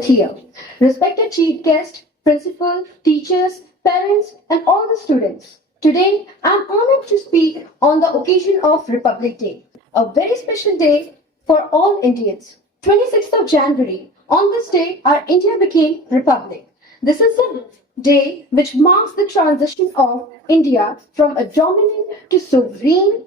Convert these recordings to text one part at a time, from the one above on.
present here. Respected chief guest, principal, teachers, parents, and all the students. Today, I'm honored to speak on the occasion of Republic Day, a very special day for all Indians. 26th of January, on this day, our India became Republic. This is a day which marks the transition of India from a dominant to sovereign,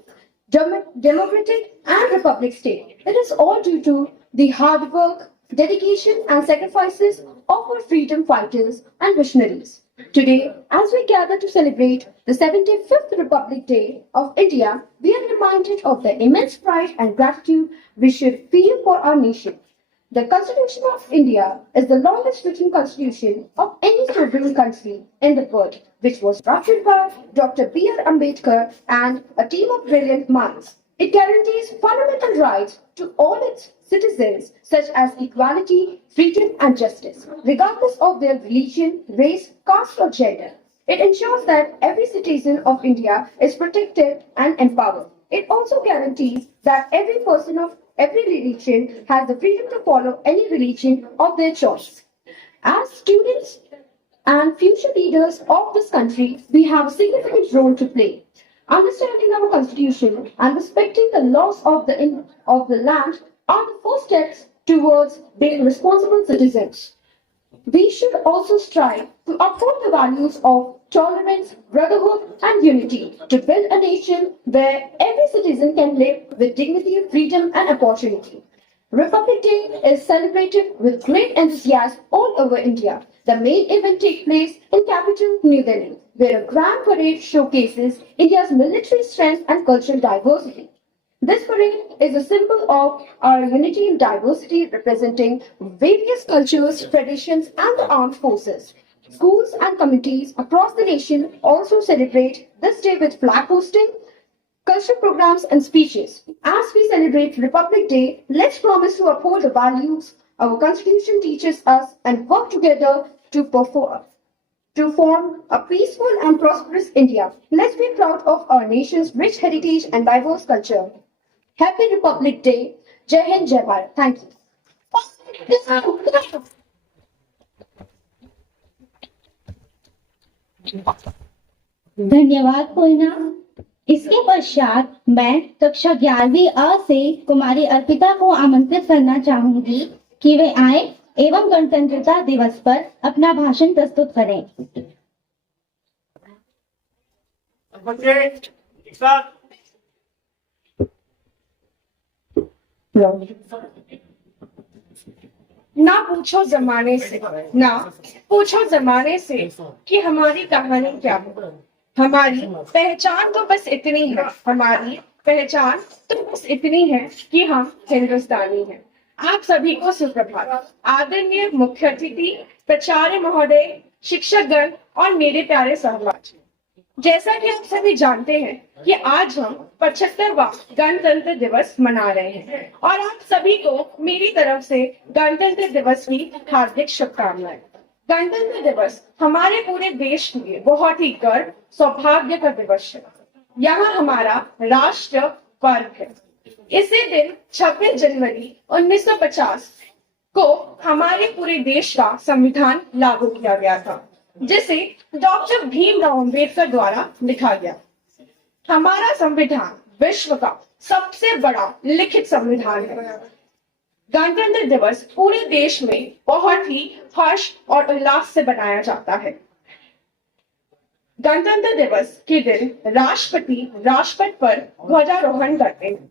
democratic, and republic state. It is all due to the hard work, dedication, and sacrifices of our freedom fighters and missionaries. Today, as we gather to celebrate the 75th Republic Day of India, we are reminded of the immense pride and gratitude we should feel for our nation. The Constitution of India is the longest written constitution of any sovereign country in the world, which was drafted by Dr. B.R. Ambedkar and a team of brilliant minds. It guarantees fundamental rights to all its citizens, such as equality, freedom, and justice, regardless of their religion, race, caste, or gender. It ensures that every citizen of India is protected and empowered. It also guarantees that every person of every religion has the freedom to follow any religion of their choice. As students and future leaders of this country, we have a significant role to play. Understanding our constitution and respecting the laws of the land are the first steps towards being responsible citizens. We should also strive to uphold the values of tolerance, brotherhood, and unity to build a nation where every citizen can live with dignity, freedom, and opportunity. Republic Day is celebrated with great enthusiasm all over India. The main event takes place in capital New Delhi, where a grand parade showcases India's military strength and cultural diversity. This parade is a symbol of our unity in diversity, representing various cultures, traditions, and the armed forces. Schools and communities across the nation also celebrate this day with flag hosting, cultural programs, and speeches. As we celebrate Republic Day, let's promise to uphold the values our Constitution teaches us and work together to form a peaceful and prosperous India. Let's be proud of our nation's rich heritage and diverse culture. Happy Republic Day. Jai Hind, Jai Bharat. Thank you. धन्यवाद कोयना। इसके पश्चात मैं कक्षा 11वीं अ से कुमारी अर्पिता को आमंत्रित करना चाहूंगी कि वे आए एवं गणतंत्रता दिवस पर अपना भाषण प्रस्तुत करें। ना पूछो जमाने से कि हमारी कहानी क्या है। हमारी पहचान तो बस इतनी है, कि हम हिंदुस्तानी हैं। आप सभी को सुप्रभात। आदरणीय मुख्य अतिथि, प्राचार्य महोदय, शिक्षकगण और मेरे प्यारे सहपाठी, जैसा कि आप सभी जानते हैं कि आज हम 75वां गणतंत्र दिवस मना रहे हैं और आप सभी को मेरी तरफ से गणतंत्र दिवस की हार्दिक शुभकामनाएं। गणतंत्र दिवस हमारे पूरे देश के लिए बहुत ही गर्व, सौभाग्य का दिवस है। यहाँ हमारा राष्ट्र पर्व है। इसी दिन 26 जनवरी 1950 को हमारे पूरे देश का संविधान लागू किया गया था, जिसे डॉक्टर भीमराव अंबेडकर द्वारा लिखा गया। हमारा संविधान विश्व का सबसे बड़ा लिखित संविधान है। गणतंत्र दिवस पूरे देश में बहुत ही हर्ष और उल्लास से मनाया जाता है। गणतंत्र दिवस के दिन राष्ट्रपति राजपथ पर ध्वजारोहण करते हैं।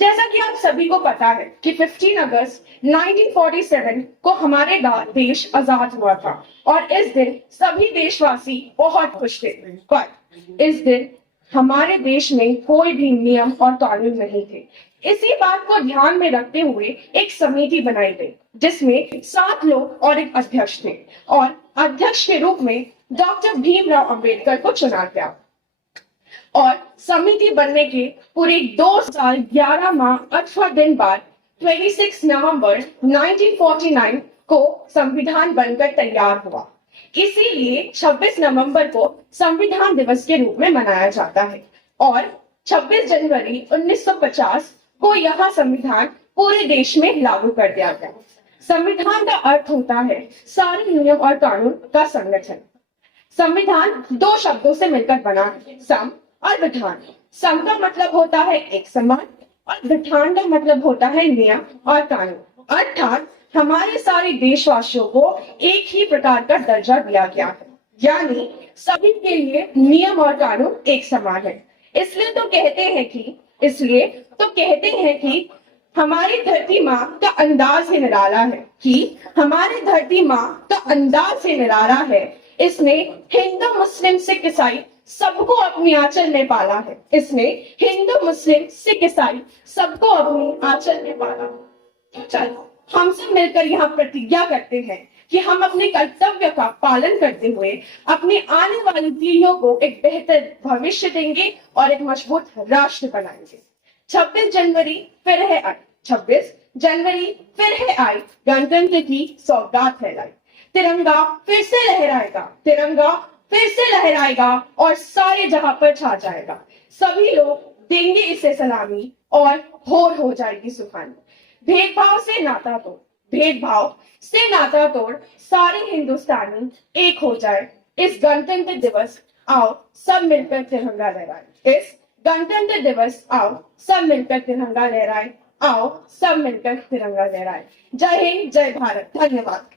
जैसा कि आप सभी को पता है कि 15 अगस्त 1947 को हमारे देश आजाद हुआ था और इस दिन सभी देशवासी बहुत खुश थे। पर इस दिन हमारे देश में कोई भी नियम और कानून नहीं थे। इसी बात को ध्यान में रखते हुए एक समिति बनाई गई, जिसमें 7 लोग और एक अध्यक्ष थे और अध्यक्ष के रूप में डॉक्टर भीमराव अंबेडकर को चुना गया। और समिति बनने के पूरे 2 साल 11 माह 18 दिन बाद 26 नवंबर 1949 को संविधान बनकर तैयार हुआ। इसीलिए 26 नवंबर को संविधान दिवस के रूप में मनाया जाता है और 26 जनवरी 1950 को यह संविधान पूरे देश में लागू कर दिया गया। संविधान का अर्थ होता है सारे नियम और कानून का संगठन। संविधान दो शब्दों से मिलकर बना है, सम और विधान। सम का मतलब होता है एक समान और विधान का मतलब होता है नियम और कानून। अर्थात हमारे सारे देशवासियों को एक ही प्रकार का दर्जा दिया गया है, यानी सभी के लिए नियम और कानून एक समान है। इसलिए तो कहते हैं कि हमारी धरती माँ का अंदाज ही निराला है, इसने हिंदू मुस्लिम सिख ईसाई सबको अपनी आंचल में पाला है। चलो हम सब मिलकर यहाँ प्रतिज्ञा करते हैं कि हम अपने कर्तव्य का पालन करते हुए अपनी आने वाली पीढ़ियों को एक बेहतर भविष्य देंगे और एक मजबूत राष्ट्र बनाएंगे। 26 जनवरी फिर है आई, गणतंत्र की सौगात फैलाई। तिरंगा फिर से लहराएगा और सारे जहां पर छा जाएगा। सभी लोग देंगे इसे सलामी और होर हो जाएगी सुहानी। भेदभाव से नाता तोड़ सारे हिंदुस्तानी एक हो जाए। इस गणतंत्र दिवस आओ सब मिलकर तिरंगा लहराए। जय हिंद, जय भारत, धन्यवाद।